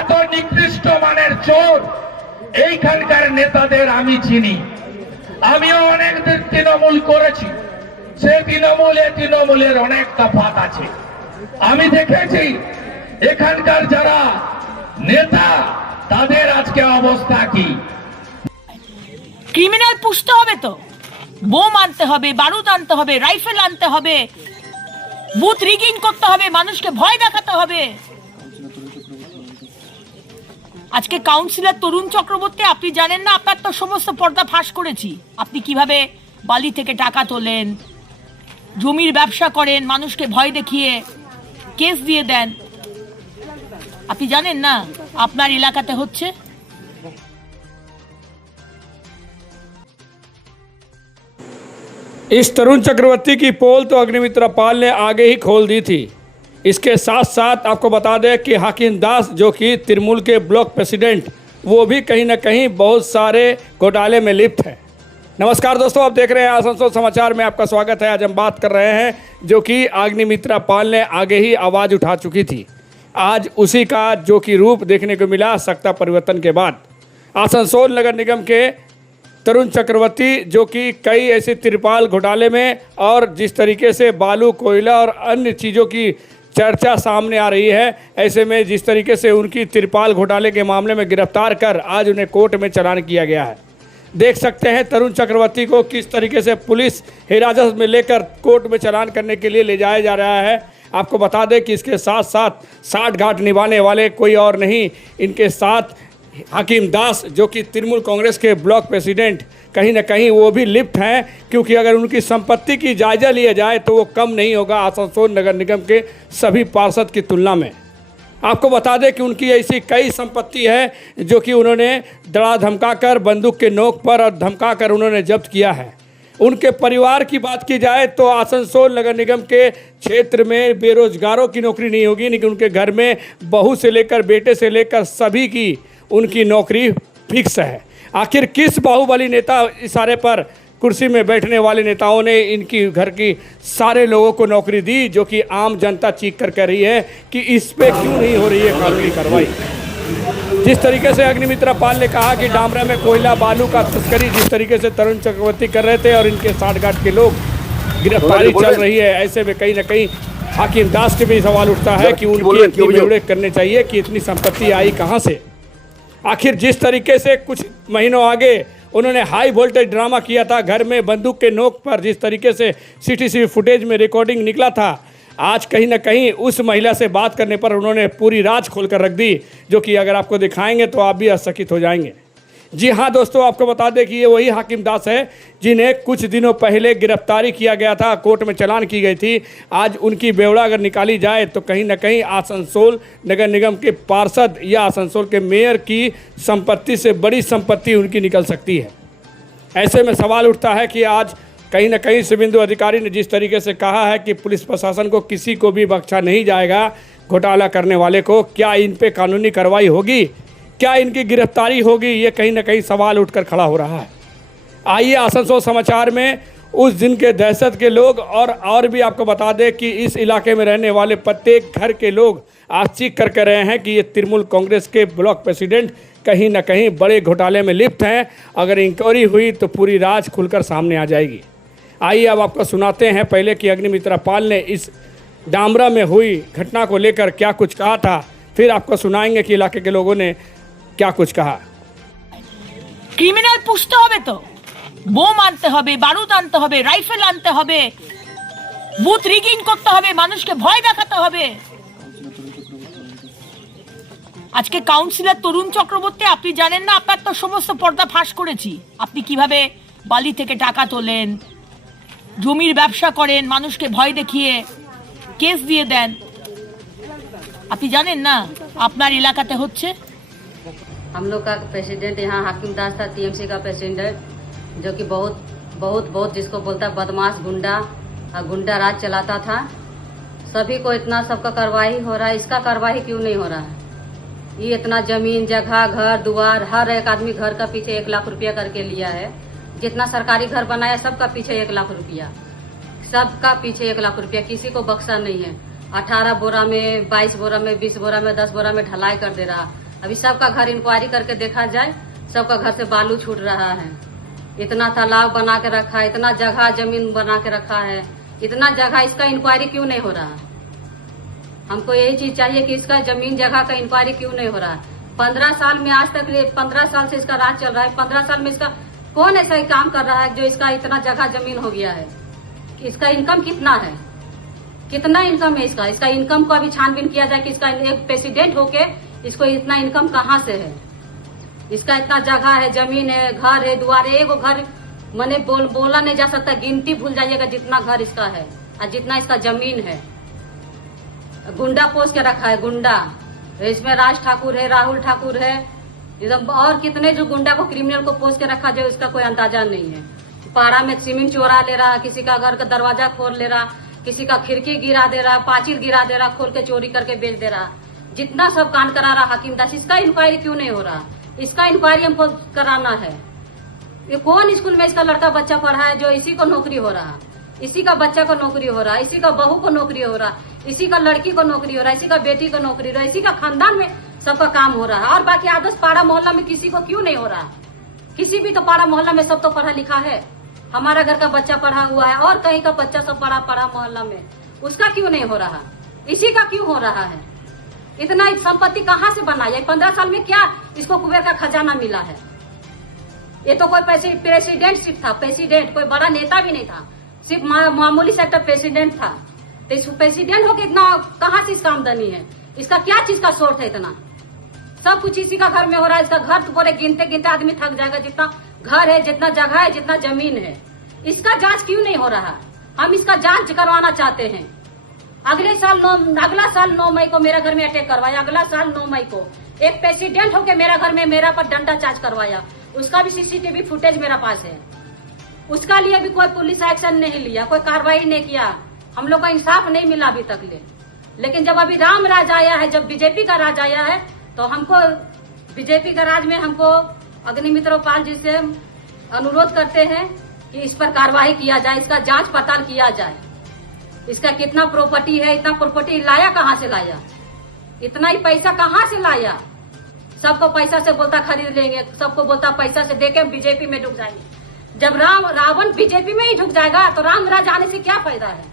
এত নিকৃষ্ট মানের চোর এইখানকার নেতাদের আমি চিনি। আমিও অনেক দিন তৃণমূল করেছি, সে তৃণমূলের অনেক তফাৎ আছে। আমি দেখেছি এখানকার যারা নেতা তাদের আজকে অবস্থা কি। ক্রিমিনাল পুষতে হবে তো, বোম আনতে হবে, বারুদ আনতে হবে, রাইফেল আনতে হবে, বুথ রিগিং করতে হবে, মানুষকে ভয় দেখাতে হবে। আজকে কাউন্সিলর তরুণ চক্রবর্তী, আপনি জানেন না, আপনার তো সমস্ত পর্দা ফাঁস করেছি। আপনি কিভাবে বালি থেকে টাকা তোলেন, জমির ব্যবসা করেন, মানুষকে ভয় দেখিয়ে কেস দিয়ে দেন। আপনি জানেন না আপনার এলাকাতে হচ্ছে। इस तरुण चक्रवर्ती की पोल तो अग्निमित्रा पाल ने आगे ही खोल दी थी। इसके साथ साथ आपको बता दें कि हाकिम दास जो कि तृणमूल के ब्लॉक प्रेसिडेंट, वो भी कहीं ना कहीं बहुत सारे घोटाले में लिप्त हैं। नमस्कार दोस्तों, आप देख रहे हैं आसनसोल समाचार में आपका स्वागत है। आज हम बात कर रहे हैं जो कि अग्निमित्रा पाल ने आगे ही आवाज़ उठा चुकी थी। आज उसी का जो कि रूप देखने को मिला सत्ता परिवर्तन के बाद। आसनसोल नगर निगम के तरुण चक्रवर्ती जो कि कई ऐसे तिरपाल घोटाले में और जिस तरीके से बालू, कोयला और अन्य चीज़ों की चर्चा सामने आ रही है, ऐसे में जिस तरीके से उनकी तिरपाल घोटाले के मामले में गिरफ्तार कर आज उन्हें कोर्ट में चालान किया गया है। देख सकते हैं तरुण चक्रवर्ती को किस तरीके से पुलिस हिरासत में लेकर कोर्ट में चालान करने के लिए ले जाया जा रहा है। आपको बता दें कि इसके साथ साथ साठ घाट निभाने वाले कोई और नहीं, इनके साथ हाकिम दास जो कि तृणमूल कांग्रेस के ब्लॉक प्रेसिडेंट कहीं ना कहीं वो भी लिप्त हैं, क्योंकि अगर उनकी संपत्ति की जायजा लिया जाए तो वो कम नहीं होगा आसनसोल नगर निगम के सभी पार्षद की तुलना में। आपको बता दें कि उनकी ऐसी कई संपत्ति है जो कि उन्होंने डरा धमका कर, बंदूक के नोक पर और धमका कर उन्होंने जब्त किया है। उनके परिवार की बात की जाए तो आसनसोल नगर निगम के क्षेत्र में बेरोजगारों की नौकरी नहीं होगी, लेकिन उनके घर में बहू से लेकर बेटे से लेकर सभी की उनकी नौकरी फिक्स है। आखिर किस बाहुबली नेता इशारे पर कुर्सी में बैठने वाले नेताओं ने इनकी घर की सारे लोगों को नौकरी दी, जो कि आम जनता चीख कर कह रही है कि इस पे क्यों नहीं हो रही है कानूनी कार्रवाई। जिस तरीके से अग्निमित्रा पाल ने कहा कि डामरा में कोयला बालू का तस्करी जिस तरीके से तरुण चक्रवर्ती कर रहे थे और इनके साठ गांठ के लोग गिरफ्तारी चल रही है, ऐसे में कहीं ना कहीं हाकिम दास के भी सवाल उठता है कि उनकी इतनी बेवड़े करने चाहिए कि इतनी संपत्ति आई कहाँ से। आखिर जिस तरीके से कुछ महीनों आगे उन्होंने हाई वोल्टेज ड्रामा किया था घर में बंदूक के नोक पर, जिस तरीके से सीसीटीवी फुटेज में रिकॉर्डिंग निकला था, आज कहीं ना कहीं उस महिला से बात करने पर उन्होंने पूरी राज खोलकर रख दी, जो कि अगर आपको दिखाएंगे तो आप भी आश्चर्यचकित हो जाएंगे। जी हाँ दोस्तों, आपको बता दें कि ये वही हाकिम दास है जिन्हें कुछ दिनों पहले गिरफ्तारी किया गया था, कोर्ट में चालान की गई थी। आज उनकी बेवड़ा अगर निकाली जाए तो कहीं ना कहीं आसनसोल नगर निगम के पार्षद या आसनसोल के मेयर की संपत्ति से बड़ी संपत्ति उनकी निकल सकती है। ऐसे में सवाल उठता है कि आज कहीं ना कहीं शुभेंदु अधिकारी ने जिस तरीके से कहा है कि पुलिस प्रशासन को किसी को भी बख्शा नहीं जाएगा, घोटाला करने वाले को, क्या इन पे कानूनी कार्रवाई होगी, क्या इनकी गिरफ्तारी होगी, ये कहीं ना कहीं सवाल उठकर खड़ा हो रहा है। आइए आसनसोल समाचार में उस दिन के दहशत के लोग और भी आपको बता दें कि इस इलाके में रहने वाले प्रत्येक घर के लोग आज चीख कर कह रहे हैं कि ये तृणमूल कांग्रेस के ब्लॉक प्रेसिडेंट कहीं ना कहीं बड़े घोटाले में लिप्त हैं। अगर इंक्वायरी हुई तो पूरी राज खुलकर सामने आ जाएगी। आइए अब आपको सुनाते हैं पहले कि अग्निमित्रा पाल ने इस डामरा में हुई घटना को लेकर क्या कुछ कहा था, फिर आपको सुनाएंगे कि इलाके के लोगों ने क्या कुछ कहा। ক্রিমিনাল পুষতে হবে তো, বোম আনতে হবে, বারুদ আনতে হবে, রাইফেল আনতে হবে, বুথ রিগিং করতে হবে, মানুষকে ভয় দেখাতে হবে। আজকে কাউন্সিলর তরুণ চক্রবর্তী, আপনি জানেন না, আপনার তো সমস্ত পর্দা ফাঁস করেছি। আপনি কিভাবে বালি থেকে টাকা তোলেন, জমির ব্যবসা করেন, মানুষকে ভয় দেখিয়ে কেস দিয়ে দেন। আপনি জানেন না আপনার এলাকাতে হচ্ছে। हम लोग का प्रेसिडेंट यहाँ हाकिम दास था, टीएमसी का प्रेसिडेंट, जो कि बहुत बहुत बहुत जिसको बोलता बदमाश गुंडा राज चलाता था। सभी को इतना सबका कार्रवाई हो रहा है, इसका कार्रवाई क्यों नहीं हो रहा है? ये इतना जमीन जगह घर दुआर, हर एक आदमी घर का पीछे 1 लाख रुपया करके लिया है। जितना सरकारी घर बनाया सबका पीछे 1 लाख रुपया, सबका पीछे 1 लाख रुपया, किसी को बख्शा नहीं है। 18 बोरा में, 22 बोरा में, 20 बोरा में, 10 बोरा में ढलाई कर दे रहा। अभी सबका घर इंक्वायरी करके देखा जाए, सबका घर से बालू छूट रहा है। इतना तालाब बना के रखा है, इतना जगह जमीन बना के रखा है, इतना जगह, इसका इंक्वायरी क्यों नहीं हो रहा? हमको यही चीज चाहिए कि इसका जमीन जगह का इंक्वायरी क्यों नहीं हो रहा? 15 साल में आज तक 15 साल से इसका राज चल रहा है। 15 साल में इसका कौन ऐसा ही काम कर रहा है जो इसका इतना जगह जमीन हो गया है? इसका इनकम कितना है, कितना इनकम है इसका? इसका इनकम को अभी छानबीन किया जाए कि इसका एक प्रेसिडेंट होके इसको इतना इनकम कहाँ से है? इसका इतना जगह है, जमीन है, घर है, द्वार है। एगो घर मैंने बोला नहीं जा सकता, गिनती भूल जाइएगा जितना घर इसका है और जितना इसका जमीन है। गुंडा पोस के रखा है, गुंडा। इसमें राज ठाकुर है, राहुल ठाकुर है, एकदम, और कितने जो गुंडा को, क्रिमिनल को पोस के रखा जो इसका कोई अंदाजा नहीं है। पारा में सीमेंट चोरा ले रहा, किसी का घर का दरवाजा खोल ले रहा, किसी का खिड़की गिरा दे रहा, पाचिल गिरा दे रहा, खोल के चोरी करके बेच दे रहा। जितना सब कांड करा रहा हकीम दास, इसका इंक्वायरी क्यों नहीं हो रहा? इसका इंक्वायरी हमको कराना है। ये कौन स्कूल में इसका लड़का बच्चा पढ़ा है जो इसी को नौकरी हो रहा, इसी का बच्चा को नौकरी हो रहा, इसी का बहू को नौकरी हो रहा, इसी का लड़की को नौकरी हो रहा, इसी का बेटी को नौकरी हो रहा, इसी का खानदान में सबका काम हो रहा है। और बाकी आदर्श पाड़ा मोहल्ला में किसी को क्यों नहीं हो रहा? किसी भी तो पाड़ा मोहल्ला में सब तो पढ़ा लिखा है। हमारा घर का बच्चा पढ़ा हुआ है और कहीं का बच्चा सब पढ़ा मोहल्ला में, उसका क्यों नहीं हो रहा? इसी का क्यों हो रहा है? इतना संपत्ति कहाँ से बना? ये 15 साल में क्या इसको कुबेर का खजाना मिला है? ये तो कोई प्रेसिडेंट सिर्फ था, प्रेसिडेंट, कोई बड़ा नेता भी नहीं था, सिर्फ मामूली सा प्रेसिडेंट था। तो इस प्रेसिडेंट होकर इतना कहाँ से इसका आमदनी है? इसका क्या चीज का सोर्स है? इतना सब कुछ इसी का घर में हो रहा है। इसका घर तो पूरे गिनते गिनते आदमी थक जाएगा, जितना घर है, जितना जगह है, जितना जमीन है। इसका जांच क्यों नहीं हो रहा? हम इसका जांच करवाना चाहते हैं। अगला साल 9 मई को मेरा घर में अटैक करवाया, अगला साल 9 मई को एक प्रेसिडेंट होके मेरा घर में मेरा पर डंडा चार्ज करवाया। उसका भी सीसीटीवी फुटेज मेरा पास है। उसका लिए भी कोई पुलिस एक्शन नहीं लिया, कोई कार्रवाई नहीं किया। हम लोग का इंसाफ नहीं मिला अभी तक ले। लेकिन जब अभी राम राज आया है, जब बीजेपी का राज आया है, तो हमको बीजेपी का राज में हमको अग्निमित्र पाल जी से अनुरोध करते हैं कि इस पर कार्रवाई किया जाए, इसका जांच पड़ताल किया जाए। इसका कितना प्रॉपर्टी है, इतना प्रॉपर्टी लाया कहाँ से लाया? इतना ही पैसा कहाँ से लाया? सबको पैसा से बोलता खरीद लेंगे, सबको बोलता पैसा से देके हम बीजेपी में ढुक जाएंगे। जब रावण बीजेपी में ही ढुक जाएगा तो राम राज आने से क्या फायदा है?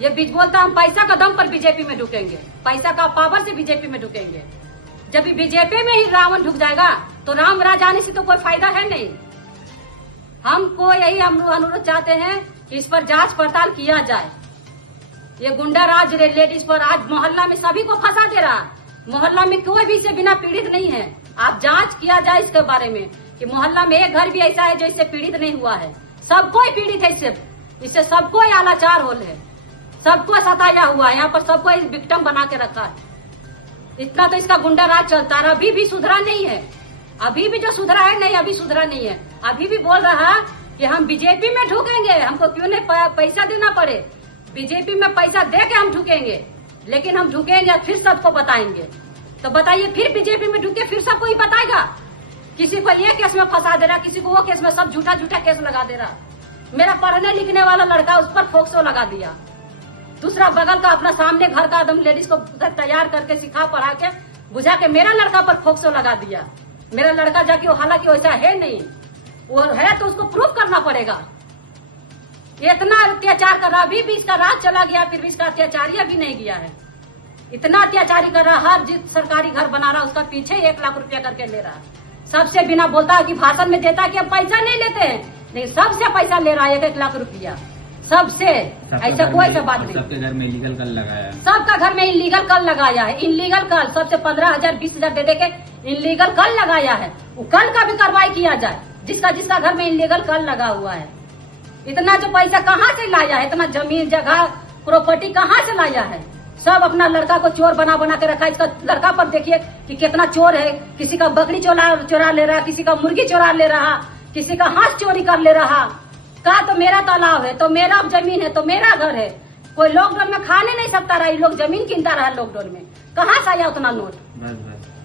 ये बीच बोलता हम पैसा का दम पर बीजेपी में ढुकेंगे, पैसा का पावर से बीजेपी में ढुकेंगे। जब बीजेपी में ही रावण ढुक जाएगा तो राम राज आने से तो कोई फायदा है नहीं। हमको यही हम अनुरोध चाहते हैं कि इस पर जांच पड़ताल किया जाए। ये गुंडा राज लेडीज पर आज मोहल्ला में सभी को फंसा दे रहा। मोहल्ला में कोई भी इससे बिना पीड़ित नहीं है। आप जांच किया जाए इसके बारे में कि मोहल्ला में एक घर भी ऐसा है जो इससे पीड़ित नहीं हुआ है। सब कोई पीड़ित है इससे सबको अलाचार हो है, सबको सताया हुआ है। यहाँ पर सबको इस विक्टिम बना के रखा है। इतना तो इसका गुंडा राज चलता है, अभी भी सुधरा नहीं है। अभी भी जो सुधरा है नहीं, अभी सुधरा नहीं है। अभी भी बोल रहा कि हम बीजेपी में ढुकेंगे, हमको क्यों नहीं पैसा देना पड़े, बीजेपी में पैसा दे के हम ढुकेंगे। लेकिन हम ढुकेंगे फिर सबको बताएंगे। तो बताइए, फिर बीजेपी में ढुके फिर सबको ही बताएगा। किसी को ये केस में फंसा दे रहा, किसी को वो केस में, सब झूठा झूठा केस लगा दे रहा। मेरा पढ़ने लिखने वाला लड़का, उस पर फोक्सो लगा दिया। दूसरा बगल का अपना सामने घर का आदम लेडीज को तैयार करके सिखा पढ़ा के बुझा के मेरा लड़का पर फोक्सो लगा दिया। मेरा लड़का जाके, हालांकि वैसा है नहीं, वो है तो उसको प्रूफ करना पड़ेगा। इतना अत्याचार कर रहा, अभी भी इसका राज चला गया, फिर भी इसका अत्याचारी अभी नहीं गया है। इतना अत्याचारी कर रहा, हर जिस सरकारी घर बना रहा उसका पीछे 1 लाख रुपया करके ले रहा। सबसे बिना बोलता कि भाषण में देता कि हम पैसा नहीं लेते हैं, लेकिन सबसे पैसा ले रहा है 1 लाख रुपया सबसे। ऐसा कोई सा बात नहीं। सबके घर में इलीगल कल लगाया, सबका घर में इलीगल कल लगाया है। इलीगल कल सबसे 15,000 20,000 दे के इलीगल कल लगाया है। वो कल का भी कार्रवाई किया जाए, जिसका जिसका घर में इलीगल कल लगा हुआ है। इतना जो पैसा कहाँ से लाया है, इतना जमीन जगह प्रॉपर्टी कहाँ से लाया है? सब अपना लड़का को चोर बना बना के रखा है। इसका लड़का पर देखिए कि कितना चोर है। किसी का बकरी चोरा ले रहा, किसी का मुर्गी चोरा ले रहा, किसी का हाथ चोरी कर ले रहा। कहा तो मेरा तालाब है, तो मेरा जमीन है, तो मेरा घर है। कोई लॉकडाउन में खाने नहीं सकता रहा, ये लोग जमीन कीनता रहा लॉकडाउन में। कहाँ से आया उतना नोट? बस